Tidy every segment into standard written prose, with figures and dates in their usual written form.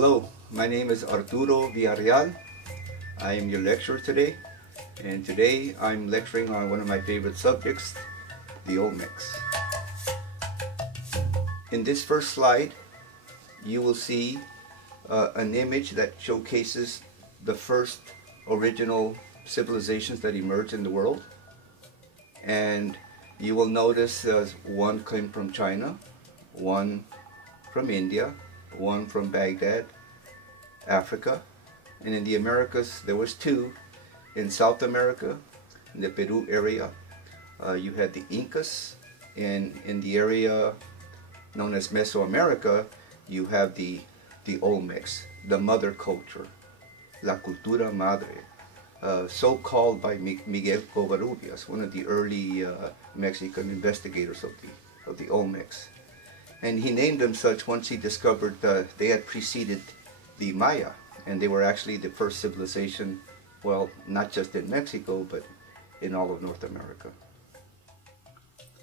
Hello, my name is Arturo Villarreal. I am your lecturer today, and today I'm lecturing on one of my favorite subjects, the Olmecs. In this first slide, you will see an image that showcases the first original civilizations that emerged in the world. And you will notice one came from China, one from India, one from Baghdad, Africa, and in the Americas there was two. In South America, in the Peru area, you had the Incas, and in the area known as Mesoamerica, you have the Olmecs, the mother culture, la cultura madre, so called by Miguel Covarrubias, one of the early Mexican investigators of the Olmecs. And he named them such once he discovered they had preceded the Maya, and they were actually the first civilization, well, not just in Mexico, but in all of North America.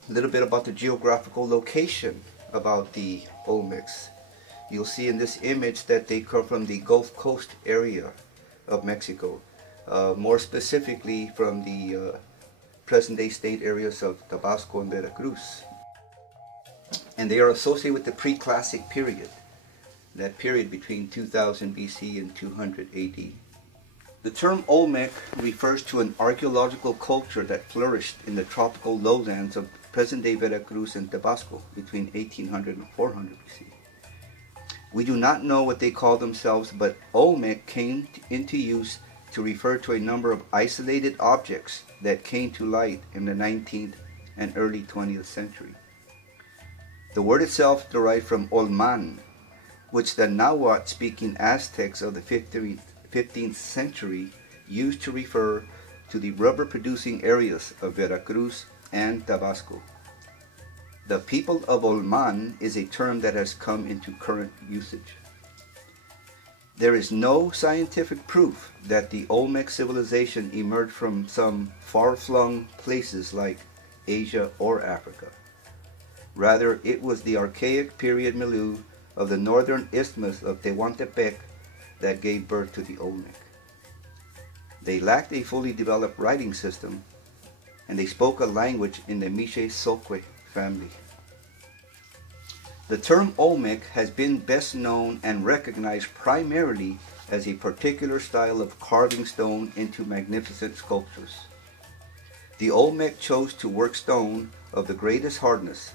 A little bit about the geographical location about the Olmecs. You'll see in this image that they come from the Gulf Coast area of Mexico, more specifically from the present-day state areas of Tabasco and Vera Cruz. And they are associated with the pre-classic period, that period between 2000 BC and 200 AD. The term Olmec refers to an archaeological culture that flourished in the tropical lowlands of present-day Vera Cruz and Tabasco between 1800 and 400 BC. We do not know what they call themselves, but Olmec came into use to refer to a number of isolated objects that came to light in the 19th and early 20th century. The word itself derived from Olman, which the Nahuatl-speaking Aztecs of the 15th century used to refer to the rubber-producing areas of Vera Cruz and Tabasco. The people of Olman is a term that has come into current usage. There is no scientific proof that the Olmec civilization emerged from some far-flung places like Asia or Africa. Rather, it was the archaic period milieu of the northern isthmus of Tehuantepec that gave birth to the Olmec. They lacked a fully developed writing system, and they spoke a language in the Mixe-Soque family. The term Olmec has been best known and recognized primarily as a particular style of carving stone into magnificent sculptures. The Olmec chose to work stone of the greatest hardness,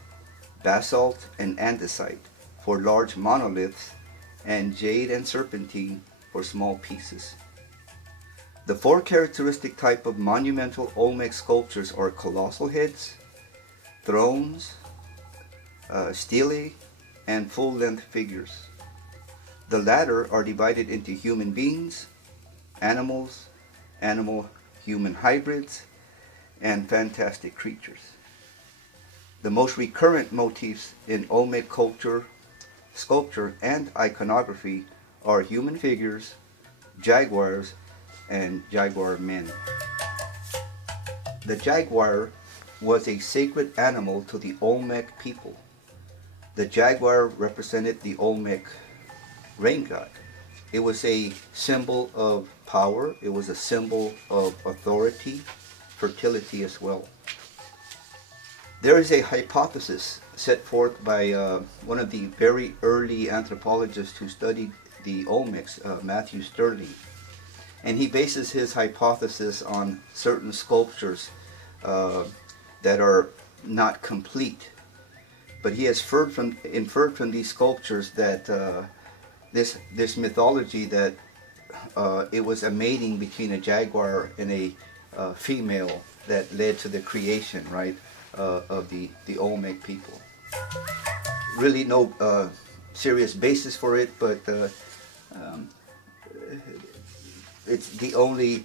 basalt and andesite for large monoliths, and jade and serpentine for small pieces. The four characteristic type of monumental Olmec sculptures are colossal heads, thrones, stelae, and full-length figures. The latter are divided into human beings, animals, animal-human hybrids, and fantastic creatures. The most recurrent motifs in Olmec culture, sculpture, and iconography are human figures, jaguars, and jaguar men. The jaguar was a sacred animal to the Olmec people. The jaguar represented the Olmec rain god. It was a symbol of power. It was a symbol of authority, fertility as well. There is a hypothesis set forth by one of the very early anthropologists who studied the Olmecs, Matthew Sterling. And he bases his hypothesis on certain sculptures that are not complete. But he has inferred from these sculptures that this mythology that it was a mating between a jaguar and a female that led to the creation, right, of the Olmec people. Really no serious basis for it, but it's the only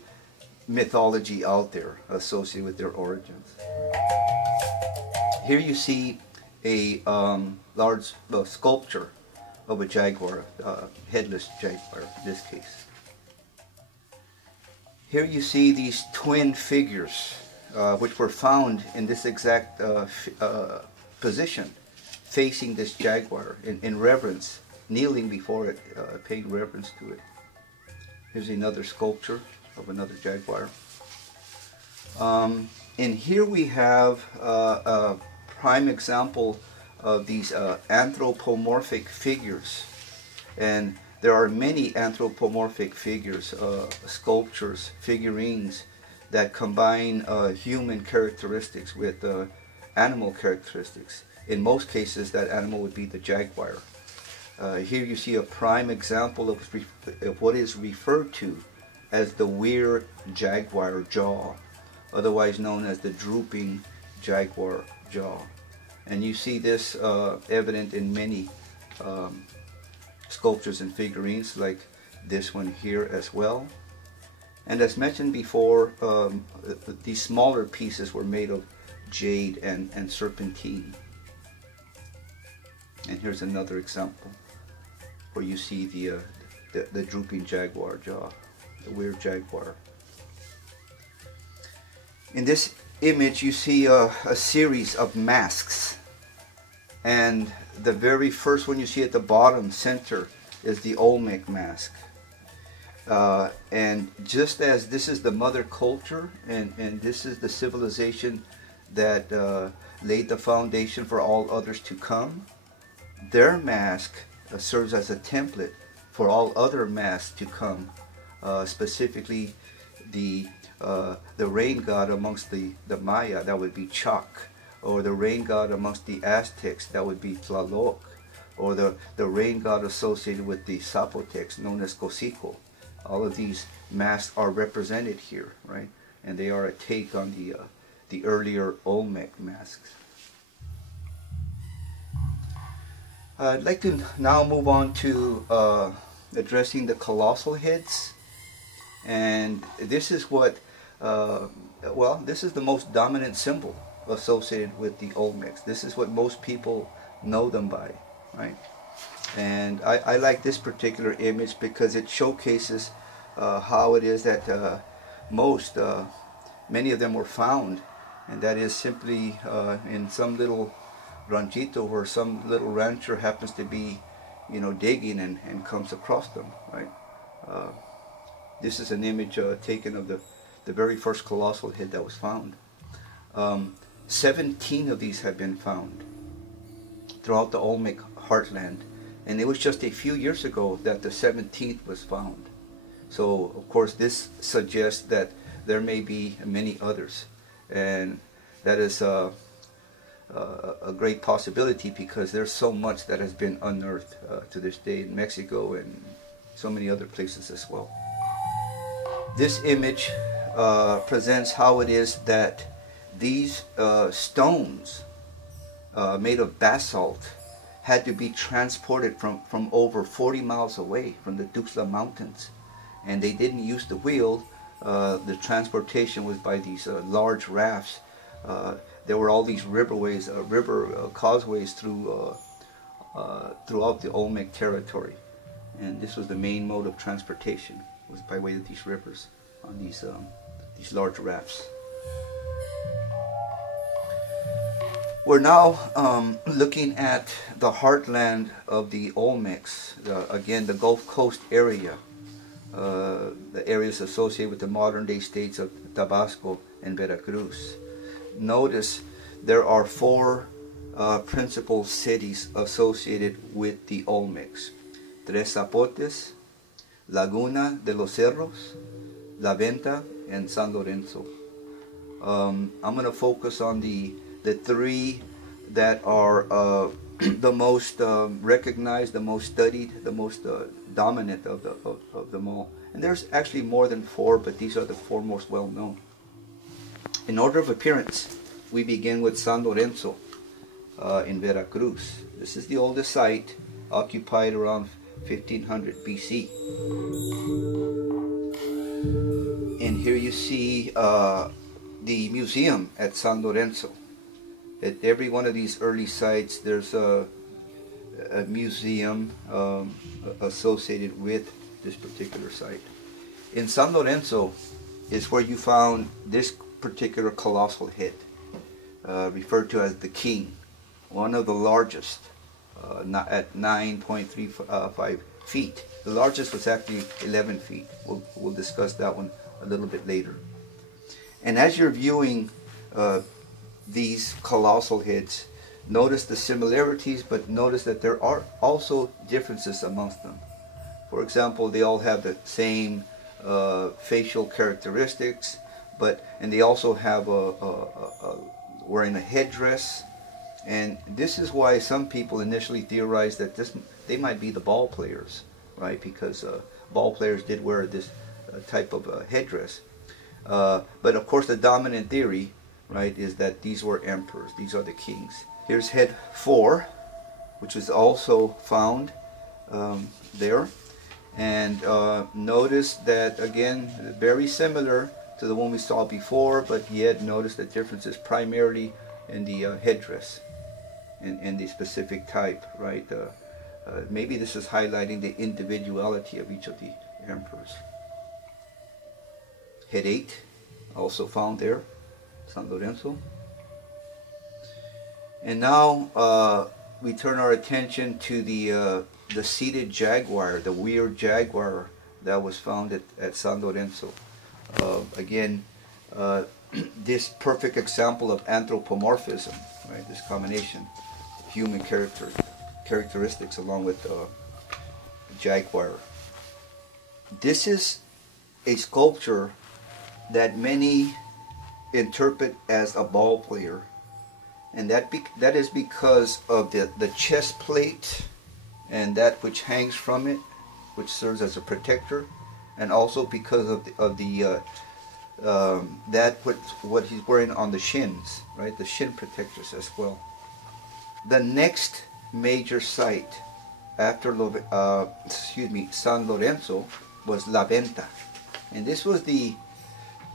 mythology out there associated with their origins. Here you see a large sculpture of a jaguar, headless jaguar in this case. Here you see these twin figures which were found in this exact position, facing this jaguar in reverence kneeling before it, paying reverence to it. Here's another sculpture of another jaguar. And here we have a prime example of these anthropomorphic figures. And there are many anthropomorphic figures, sculptures, figurines that combine human characteristics with animal characteristics. In most cases, that animal would be the jaguar. Here you see a prime example of what is referred to as the Were-jaguar jaw, otherwise known as the drooping jaguar jaw. And you see this evident in many sculptures and figurines, like this one here as well. And as mentioned before, these smaller pieces were made of jade and serpentine. And here's another example where you see the drooping jaguar jaw, the Were-jaguar. In this image you see a series of masks, and the very first one you see at the bottom center is the Olmec mask. And just as this is the mother culture, and this is the civilization that laid the foundation for all others to come, their mask serves as a template for all other masks to come, specifically the rain god amongst the Maya, that would be Chac, or the rain god amongst the Aztecs, that would be Tlaloc, or the rain god associated with the Zapotecs, known as Cocico. All of these masks are represented here, right? And they are a take on the earlier Olmec masks. I'd like to now move on to addressing the colossal heads. And this is what, well, this is the most dominant symbol associated with the Olmecs. This is what most people know them by, right? And I like this particular image because it showcases how it is that many of them were found, and that is simply in some little ranchito where some little rancher happens to be, digging and comes across them, right? This is an image taken of the very first colossal head that was found. 17 of these have been found throughout the Olmec heartland, and it was just a few years ago that the 17th was found. So of course this suggests that there may be many others, and that is a great possibility because there's so much that has been unearthed to this day in Mexico and so many other places as well. This image presents how it is that these stones made of basalt had to be transported from over 40 miles away from the Tuxtla Mountains, and they didn't use the wheel. The transportation was by these large rafts. There were all these river causeways throughout the Olmec territory, and this was the main mode of transportation, was by way of these rivers on these large rafts. We're now looking at the heartland of the Olmecs, again the Gulf Coast area, the areas associated with the modern-day states of Tabasco and Vera Cruz. Notice there are 4 principal cities associated with the Olmecs: Tres Zapotes, Laguna de los Cerros, La Venta, and San Lorenzo. I'm going to focus on the 3 that are the most recognized, the most studied, the most dominant of them all. And there's actually more than 4, but these are the 4 most well known. In order of appearance, we begin with San Lorenzo in Vera Cruz. This is the oldest site, occupied around 1500 BC. And here you see the museum at San Lorenzo. At every one of these early sites, there's a museum associated with this particular site. In San Lorenzo is where you found this particular colossal head, referred to as the king, one of the largest not at 9.35 feet. The largest was actually 11 feet. We'll discuss that one a little bit later. And as you're viewing these colossal heads, notice the similarities, but notice that there are also differences amongst them. For example, they all have the same facial characteristics, and they also have wearing a headdress. And this is why some people initially theorized that they might be the ball players, right? Because ball players did wear this type of headdress. But of course, the dominant theory, right, is that these were emperors. These are the kings. Here's head 4, which is also found there. And notice that, again, very similar to the one we saw before, but yet notice the difference is primarily in the headdress and the specific type, right? Maybe this is highlighting the individuality of each of the emperors. Head 8, also found there, San Lorenzo. And now we turn our attention to the seated jaguar, the Were-jaguar that was found at San Lorenzo. Again, this perfect example of anthropomorphism, right? This combination of human characteristics along with jaguar. This is a sculpture that many interpret as a ball player, and that is because of the chest plate and that which hangs from it, which serves as a protector, and also because of what he's wearing on the shins, right? The shin protectors as well. The next major site after San Lorenzo was La Venta, and this was the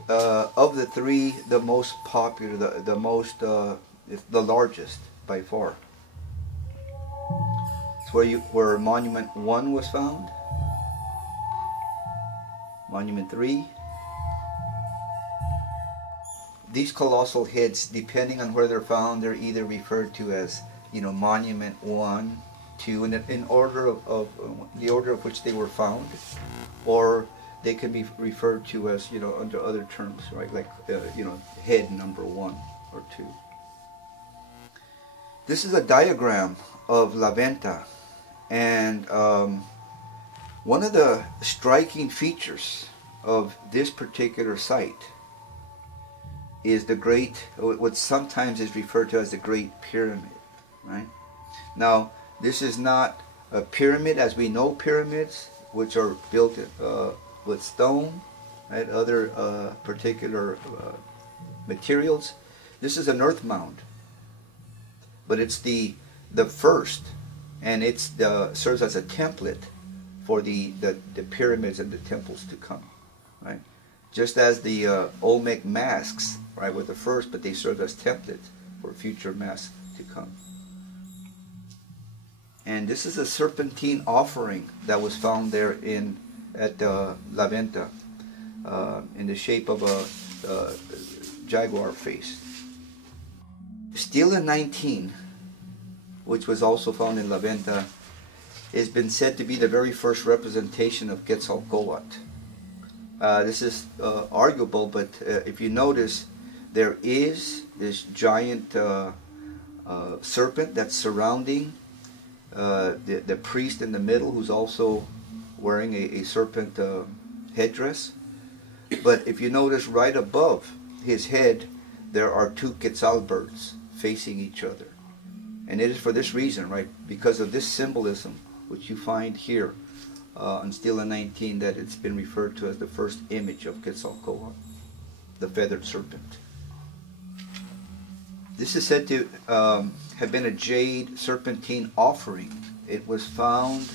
of the three the most popular, the largest by far. Where Monument 1 was found, Monument 3. These colossal heads, depending on where they're found, they're either referred to as, Monument 1, 2, and in order of the order of which they were found, or they can be referred to as, under other terms, right? Like, head number 1 or 2. This is a diagram of La Venta. And one of the striking features of this particular site is what sometimes is referred to as the Great Pyramid, right? Now, this is not a pyramid as we know pyramids, which are built with stone and other particular materials. This is an earth mound, but it's the first. And it serves as a template for the pyramids and the temples to come, right? Just as the Olmec masks, right, were the first, but they served as templates for future masks to come. And this is a serpentine offering that was found there at La Venta, in the shape of a jaguar face. Stela 19, which was also found in La Venta, has been said to be the very first representation of Quetzalcoatl. This is arguable, but if you notice, there is this giant serpent that's surrounding the priest in the middle, who's also wearing a serpent headdress. But if you notice, right above his head, there are two Quetzal birds facing each other. And it is for this reason, right, because of this symbolism, which you find here on Stela 19, that it's been referred to as the first image of Quetzalcoatl, the feathered serpent. This is said to have been a jade serpentine offering. It was found,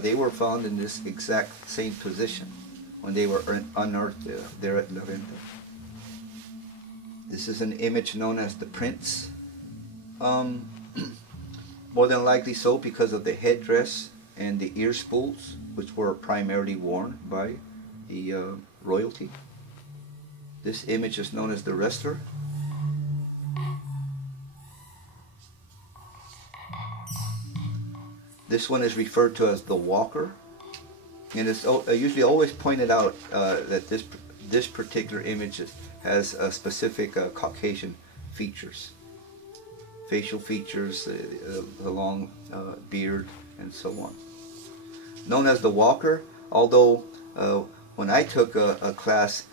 they were found in this exact same position when they were unearthed there at La Venta. This is an image known as the Prince. More than likely so because of the headdress and the ear spools, which were primarily worn by the royalty. This image is known as the Wrestler. This one is referred to as the walker, and it's usually always pointed out that this particular image has specific Caucasian features, facial features, the long beard, and so on. Known as the walker, although when I took a class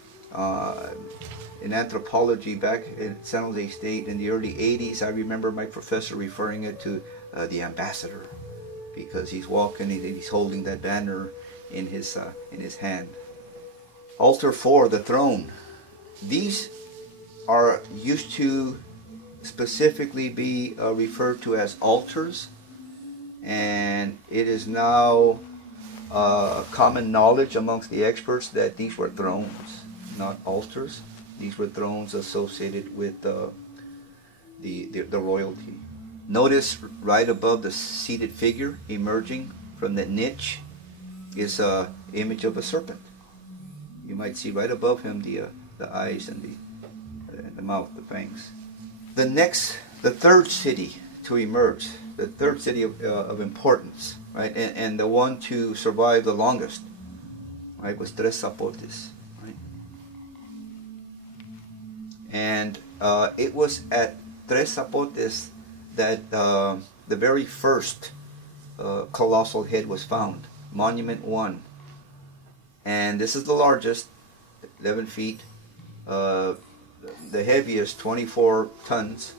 in anthropology back in San Jose State in the early 80s, I remember my professor referring it to the ambassador, because he's walking and he's holding that banner in his hand. Altar 4, the throne. These are used to specifically be referred to as altars, and it is now common knowledge amongst the experts that these were thrones, not altars. These were thrones associated with the royalty. Notice right above the seated figure, emerging from the niche, is an image of a serpent. You might see right above him the eyes and the mouth, the fangs. The third city to emerge, the third city of importance, right, and the one to survive the longest, right, was Tres Zapotes, right? And it was at Tres Zapotes that the very first colossal head was found, Monument 1. And this is the largest, 11 feet, the heaviest, 24 tons.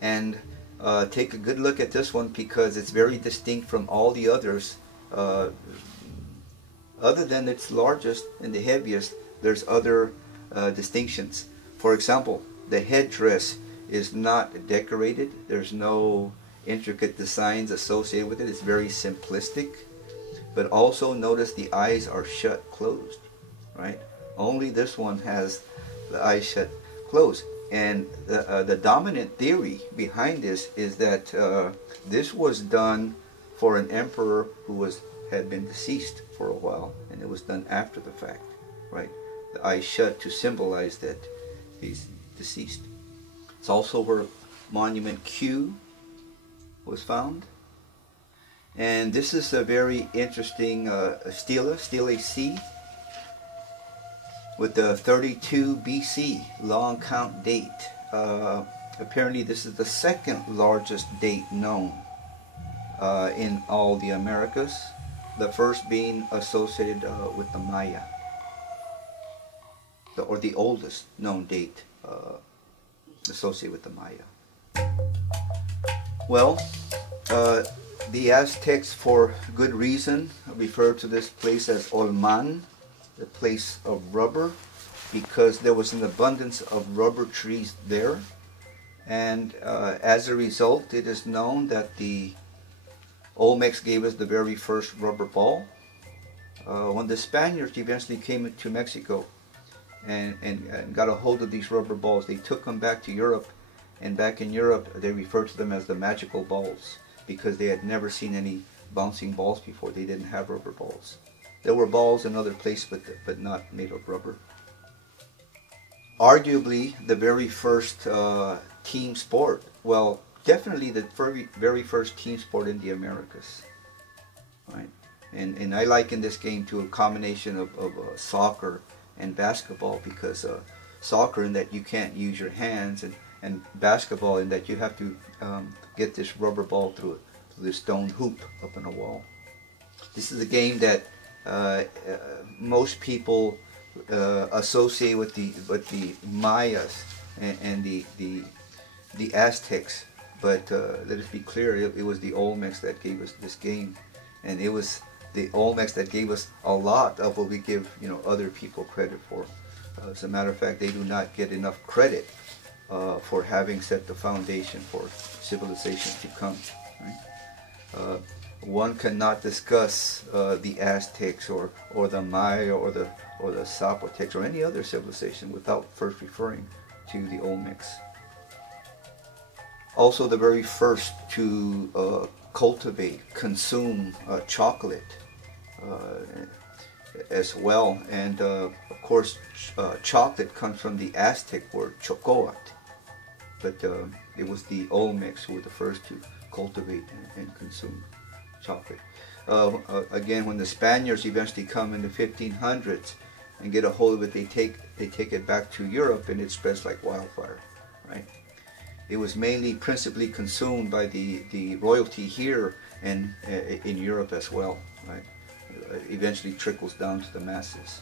And take a good look at this one, because it's very distinct from all the others. Other than its largest and the heaviest, there's other distinctions. For example, the headdress is not decorated. There's no intricate designs associated with it. It's very simplistic. But also notice the eyes are shut closed, right? Only this one has the eyes shut closed. And the dominant theory behind this is that this was done for an emperor who had been deceased for a while, and it was done after the fact, right? The eyes shut to symbolize that he's deceased. It's also where Monument Q was found. And this is a very interesting stela C, with the 32 BC long count date. Apparently this is the second largest date known in all the Americas, the first being associated with the Maya, or the oldest known date associated with the Maya. Well, the Aztecs, for good reason, refer to this place as Olman, the place of rubber, because there was an abundance of rubber trees there. And as a result, it is known that the Olmecs gave us the very first rubber ball. When the Spaniards eventually came to Mexico and got a hold of these rubber balls, they took them back to Europe, and back in Europe they referred to them as the magical balls, because they had never seen any bouncing balls before. They didn't have rubber balls. There were balls in other places, but not made of rubber. Arguably, the very first team sport, well, definitely the very first team sport in the Americas, right? And I liken this game to a combination of soccer and basketball, because soccer in that you can't use your hands, and basketball in that you have to get this rubber ball through this stone hoop up in a wall. This is a game that most people associate with the Mayas and the Aztecs, but let us be clear, it was the Olmecs that gave us this game, and it was the Olmecs that gave us a lot of what we give other people credit for. As a matter of fact, they do not get enough credit for having set the foundation for civilization to come. Right? One cannot discuss the Aztecs or the Maya or the Zapotecs or any other civilization without first referring to the Olmecs. Also, the very first to cultivate, consume chocolate as well, and of course chocolate comes from the Aztec word chocoat, but it was the Olmecs who were the first to cultivate and consume chocolate. Again, when the Spaniards eventually come in the 1500s and get a hold of it, they take it back to Europe, and it spreads like wildfire, right? It was principally consumed by the royalty here and in Europe as well, right? Eventually trickles down to the masses.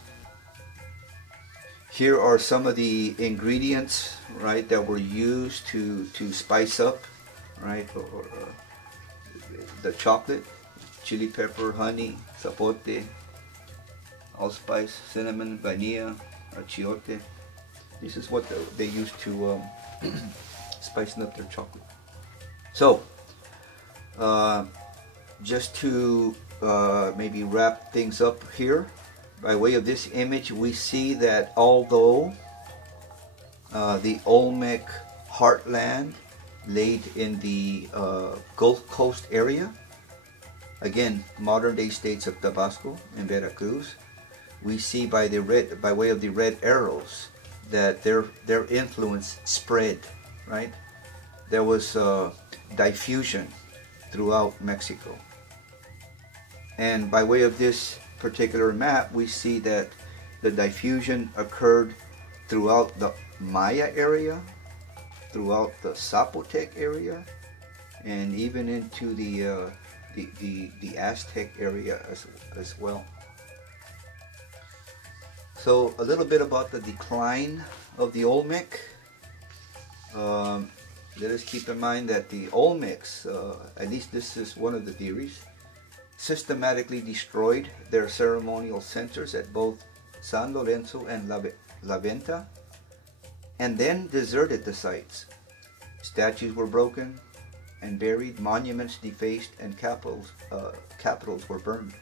Here are some of the ingredients, right, that were used to spice up, right, the chocolate: chili pepper, honey, zapote, allspice, cinnamon, vanilla, achiote. This is what they used to spicing up their chocolate. So, just to maybe wrap things up here, by way of this image, we see that although the Olmec heartland laid in the Gulf Coast area, again, modern day states of Tabasco and Vera Cruz, we see by way of the red arrows that their influence spread, right? There was diffusion throughout Mexico. And by way of this particular map, we see that the diffusion occurred throughout the Maya area, throughout the Zapotec area, and even into the Aztec area as well. So a little bit about the decline of the Olmec. Let us keep in mind that the Olmecs, at least this is one of the theories, systematically destroyed their ceremonial centers at both San Lorenzo and La Venta, and then deserted the sites. Statues were broken and buried, monuments defaced, and capitals were burned.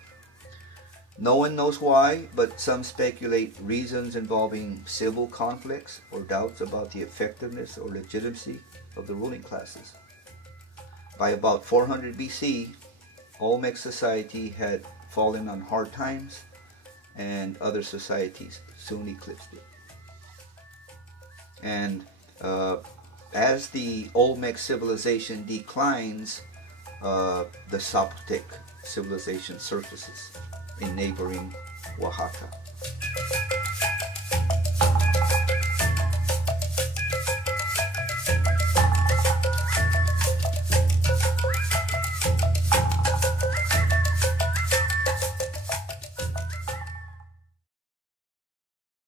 No one knows why, but some speculate reasons involving civil conflicts or doubts about the effectiveness or legitimacy of the ruling classes. By about 400 BC, Olmec society had fallen on hard times, and other societies soon eclipsed it. And as the Olmec civilization declines, the Zapotec civilization surfaces in neighboring Oaxaca.